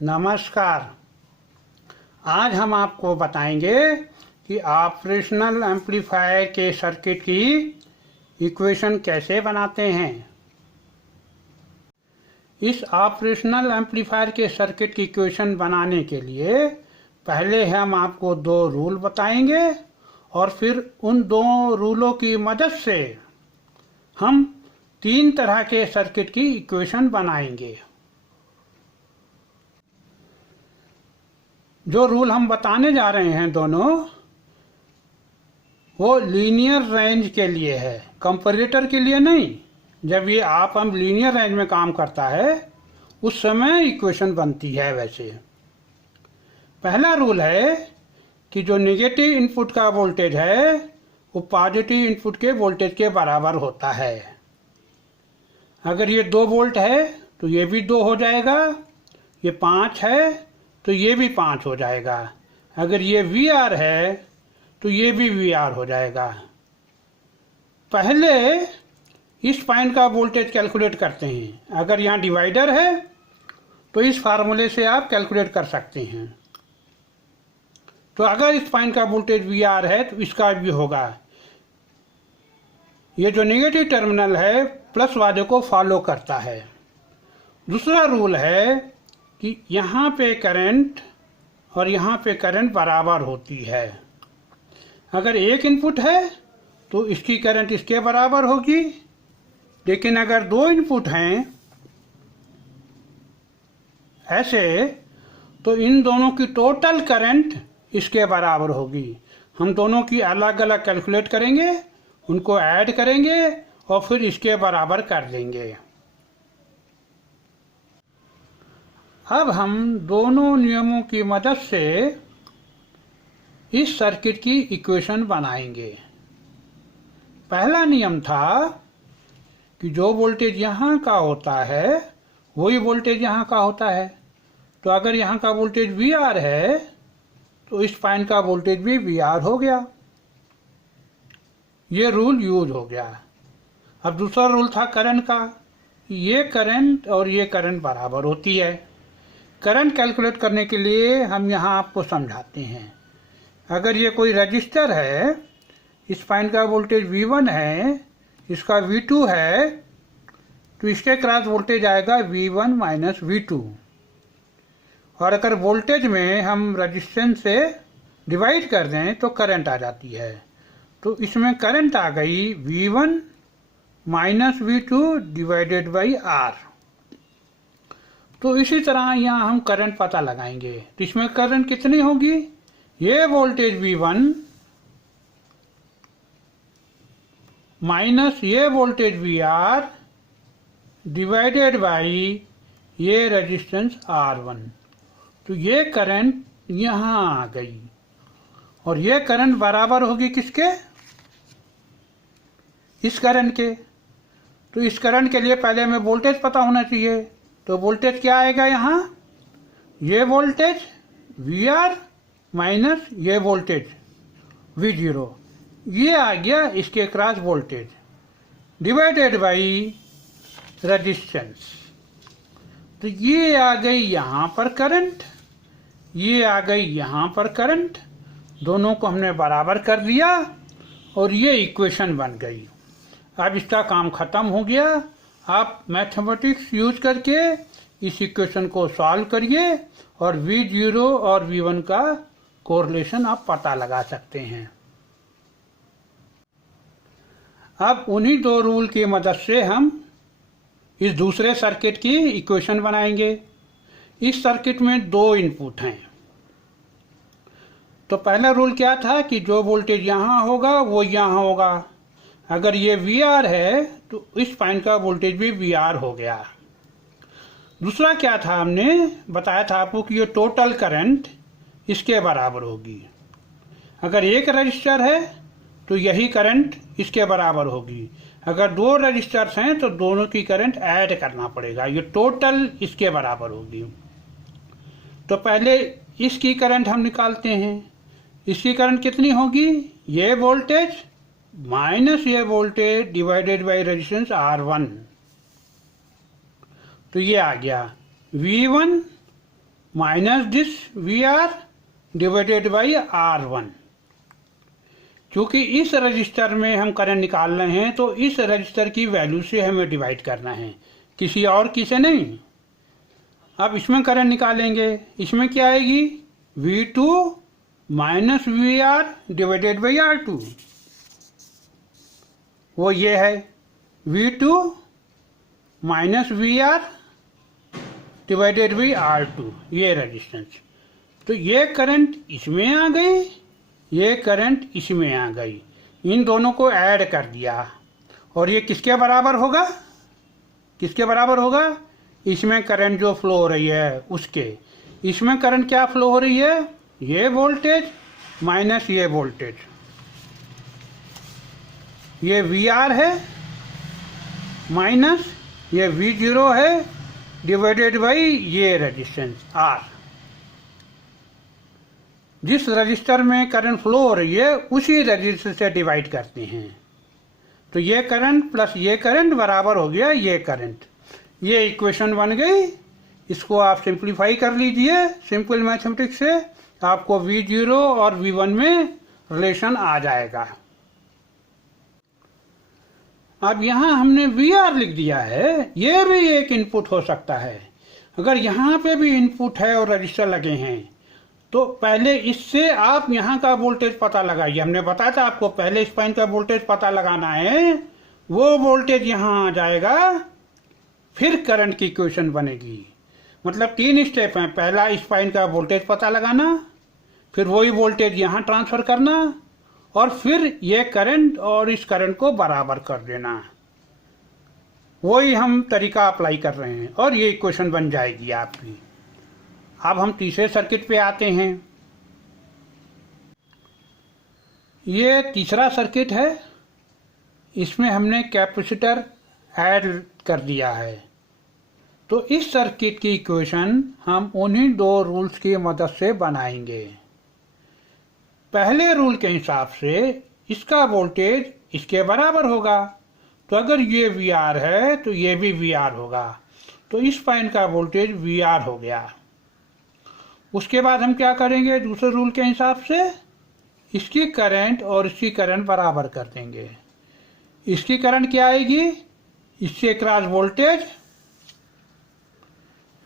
नमस्कार। आज हम आपको बताएंगे कि ऑपरेशनल एम्पलीफायर के सर्किट की इक्वेशन कैसे बनाते हैं। इस ऑपरेशनल एम्पलीफायर के सर्किट की इक्वेशन बनाने के लिए पहले हम आपको दो रूल बताएंगे और फिर उन दो रूलों की मदद से हम तीन तरह के सर्किट की इक्वेशन बनाएंगे। जो रूल हम बताने जा रहे हैं दोनों, वो लीनियर रेंज के लिए है, कंपैरेटर के लिए नहीं। जब ये आप हम लीनियर रेंज में काम करता है उस समय इक्वेशन बनती है। वैसे पहला रूल है कि जो नेगेटिव इनपुट का वोल्टेज है वो पॉजिटिव इनपुट के वोल्टेज के बराबर होता है। अगर ये 2 वोल्ट है तो ये भी 2 हो जाएगा, ये 5 है तो ये भी 5 हो जाएगा। अगर ये VR है तो ये भी VR हो जाएगा। पहले इस पॉइंट का वोल्टेज कैलकुलेट करते हैं। अगर यहाँ डिवाइडर है तो इस फार्मूले से आप कैलकुलेट कर सकते हैं। तो अगर इस पॉइंट का वोल्टेज VR है तो इसका भी होगा। ये जो नेगेटिव टर्मिनल है प्लस वाले को फॉलो करता है। दूसरा रूल है कि यहाँ पे करंट और यहाँ पे करंट बराबर होती है। अगर एक इनपुट है तो इसकी करंट इसके बराबर होगी, लेकिन अगर 2 इनपुट हैं ऐसे तो इन दोनों की टोटल करंट इसके बराबर होगी। हम दोनों की अलग अलग कैलकुलेट करेंगे, उनको ऐड करेंगे और फिर इसके बराबर कर देंगे। अब हम दोनों नियमों की मदद से इस सर्किट की इक्वेशन बनाएंगे। पहला नियम था कि जो वोल्टेज यहाँ का होता है वही वोल्टेज यहाँ का होता है। तो अगर यहाँ का वोल्टेज VR है तो इस पॉइंट का वोल्टेज भी VR हो गया। ये रूल यूज हो गया। अब दूसरा रूल था करंट का। ये करंट और ये करंट बराबर होती है। करंट कैलकुलेट करने के लिए हम यहाँ आपको समझाते हैं। अगर ये कोई रजिस्टर है, इस पॉइंट का वोल्टेज V1 है, इसका V2 है, तो इसके क्रॉस वोल्टेज आएगा V1 माइनस V2। और अगर वोल्टेज में हम रजिस्टेंस से डिवाइड कर दें तो करंट आ जाती है। तो इसमें करंट आ गई V1 minus V2 divided by R। तो इसी तरह यहाँ हम करंट पता लगाएंगे। तो इसमें करंट कितनी होगी? ये वोल्टेज V1 माइनस ये वोल्टेज VR डिवाइडेड बाई ये रेजिस्टेंस R1। तो ये करंट यहाँ आ गई और ये करंट बराबर होगी किसके? इस करंट के। तो इस करंट के लिए पहले हमें वोल्टेज पता होना चाहिए। तो वोल्टेज क्या आएगा यहाँ? ये वोल्टेज VR माइनस ये वोल्टेज V0, ये आ गया इसके cross voltage divided by resistance. तो ये आ गई यहाँ पर करंट, ये आ गई यहाँ पर करंट। दोनों को हमने बराबर कर दिया और ये इक्वेशन बन गई। अब इसका काम खत्म हो गया। आप मैथमेटिक्स यूज करके इस इक्वेशन को सॉल्व करिए और V0 और V1 का कोरिलेशन आप पता लगा सकते हैं। अब उन्हीं 2 रूल की मदद से हम इस दूसरे सर्किट की इक्वेशन बनाएंगे। इस सर्किट में 2 इनपुट हैं। तो पहला रूल क्या था कि जो वोल्टेज यहाँ होगा वो यहाँ होगा। अगर ये VR है तो इस पॉइंट का वोल्टेज भी VR हो गया। दूसरा क्या था, हमने बताया था आपको कि ये टोटल करंट इसके बराबर होगी। अगर एक रजिस्टर है तो यही करंट इसके बराबर होगी। अगर 2 रजिस्टर्स हैं तो दोनों की करंट ऐड करना पड़ेगा, ये टोटल इसके बराबर होगी। तो पहले इसकी करंट हम निकालते हैं। इसकी करंट कितनी होगी? ये वोल्टेज माइनस ये voltage divided by resistance R1। तो ये आ गया V1 minus this V R divided by R1। क्योंकि इस रजिस्टर में हम करंट निकाल रहे हैं तो इस रजिस्टर की वैल्यू से हमें डिवाइड करना है, किसी और की से नहीं। अब इसमें करंट निकालेंगे, इसमें क्या आएगी, V2 minus VR divided by R2। वो ये है V2 minus VR divided by R2, ये रेजिस्टेंस। तो ये करंट इसमें आ गई, ये करंट इसमें आ गई, इन दोनों को ऐड कर दिया और ये किसके बराबर होगा, किसके बराबर होगा, इसमें करंट जो फ्लो हो रही है उसके। इसमें करंट क्या फ्लो हो रही है, ये वोल्टेज माइनस ये वोल्टेज, ये VR है माइनस ये V0 है डिवाइडेड बाई ये रेजिस्टेंस R। जिस रजिस्टर में करंट फ्लो हो रही है उसी रजिस्टर से डिवाइड करते हैं। तो ये करंट प्लस ये करंट बराबर हो गया ये करंट। ये इक्वेशन बन गई, इसको आप सिंप्लीफाई कर लीजिए सिंपल मैथमेटिक्स से, आपको V0 और V1 में रिलेशन आ जाएगा। अब यहाँ हमने VR लिख दिया है, ये भी एक इनपुट हो सकता है। अगर यहाँ पे भी इनपुट है और रजिस्टर लगे हैं तो पहले इससे आप यहाँ का वोल्टेज पता लगाइए। हमने बताया था आपको पहले इस पॉइंट का वोल्टेज पता लगाना है, वो वोल्टेज यहाँ आ जाएगा, फिर करंट की इक्वेशन बनेगी। मतलब 3 स्टेप हैं, पहला इस पॉइंट का वोल्टेज पता लगाना, फिर वही वोल्टेज यहाँ ट्रांसफर करना और फिर ये करंट और इस करंट को बराबर कर देना। वही हम तरीका अप्लाई कर रहे हैं और ये इक्वेशन बन जाएगी आपकी। अब हम तीसरे सर्किट पे आते हैं। ये तीसरा सर्किट है, इसमें हमने कैपेसिटर ऐड कर दिया है। तो इस सर्किट की इक्वेशन हम उन्हीं 2 रूल्स की मदद से बनाएंगे। पहले रूल के हिसाब से इसका वोल्टेज इसके बराबर होगा, तो अगर ये VR है तो ये भी VR होगा, तो इस पॉइंट का वोल्टेज VR हो गया। उसके बाद हम क्या करेंगे, दूसरे रूल के हिसाब से इसकी करंट और इसकी करंट बराबर कर देंगे। इसकी करंट क्या आएगी, इससे cross voltage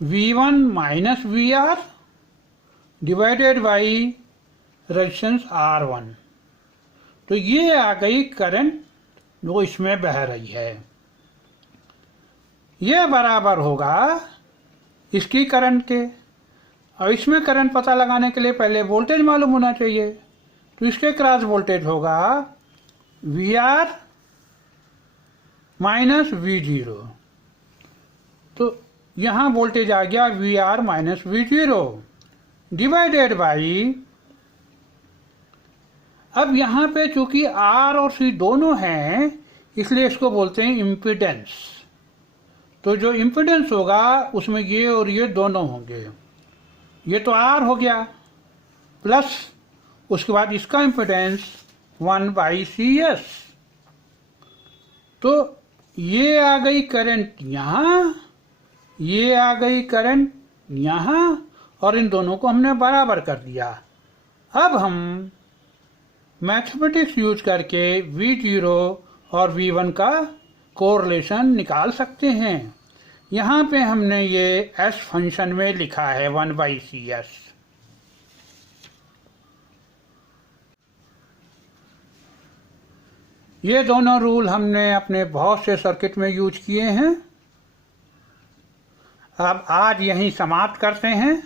V1 minus VR divided by resistance R1। तो ये आ गई करंट जो इसमें बह रही है, ये बराबर होगा इसकी करंट के। और इसमें करंट पता लगाने के लिए पहले वोल्टेज मालूम होना चाहिए, तो इसके क्रॉस वोल्टेज होगा VR माइनस V0। तो यहाँ वोल्टेज आ गया VR minus V0 divided by, अब यहाँ पे चूंकि R और C दोनों हैं इसलिए इसको बोलते हैं इम्पीडेंस। तो जो इम्पीडेंस होगा उसमें ये और ये दोनों होंगे। ये तो R हो गया प्लस उसके बाद इसका इम्पीडेंस 1/CS। तो ये आ गई करंट यहाँ, ये आ गई करंट यहाँ, और इन दोनों को हमने बराबर कर दिया। अब हम मैथमेटिक्स यूज करके V0 और V1 का कोरिलेशन निकाल सकते हैं। यहाँ पे हमने ये S फंक्शन में लिखा है 1/CS। ये दोनों रूल हमने अपने बहुत से सर्किट में यूज किए हैं। अब आज यहीं समाप्त करते हैं।